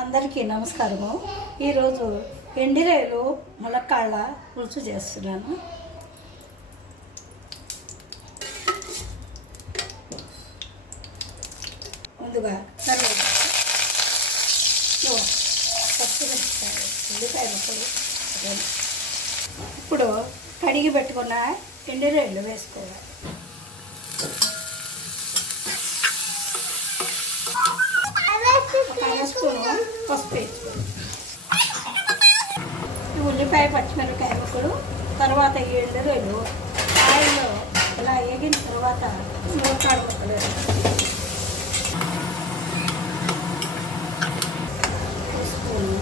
అందరికీ నమస్కారము. ఈరోజు ఎండిరాయలు ములక్కాళ్ళ పులుసు చేస్తున్నాను. ముందుగా పచ్చిమిరపకాయ, ఉల్లిపాయ ముక్కలు, ఇప్పుడు కడిగి పెట్టుకున్న ఎండిరాయలు వేసుకోవాలి. స్పూను పసుపు వేసుకోవాలి. ఉల్లిపాయ పచ్చిమిరపకాయ ముక్కలు, తర్వాత ఈ ఎండురొయ్యలు ఆయిల్లో ఇలా వేగిన తర్వాత ములక్కాడ ముక్కలు, స్పూను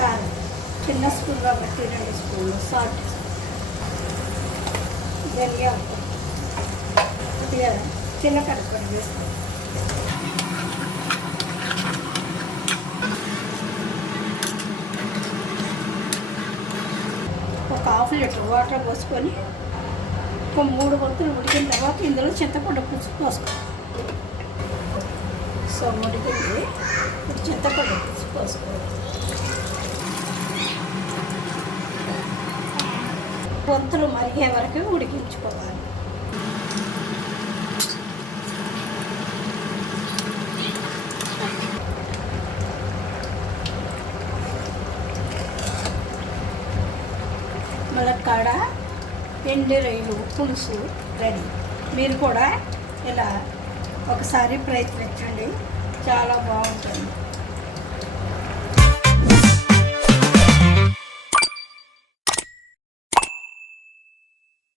కారం, చిన్న స్పూన్ కాబట్టి 2 స్పూన్లు సాల్ట్, ధనియాలు, కొద్దిగా జీలకర్ర పొడి వేసుకోవాలి. ఒక 1/2 లీటర్ వాటర్ పోసుకొని ఒక 3 వంతులు ఉడికిన తర్వాత ఇందులో చింతపండు పులుసు పోసుకోవాలి. సో ఉడికింది, ఇప్పుడు చింతపండు పులుసు పోసుకోవాలి. వంతులు మరిగే వరకు ఉడికించుకోవాలి. ములక్కాడ ఎండురొయ్యలు పులుసు రెడీ. మీరు కూడా ఇలా ఒకసారి ప్రయత్నించండి, చాలా బాగుంటుంది.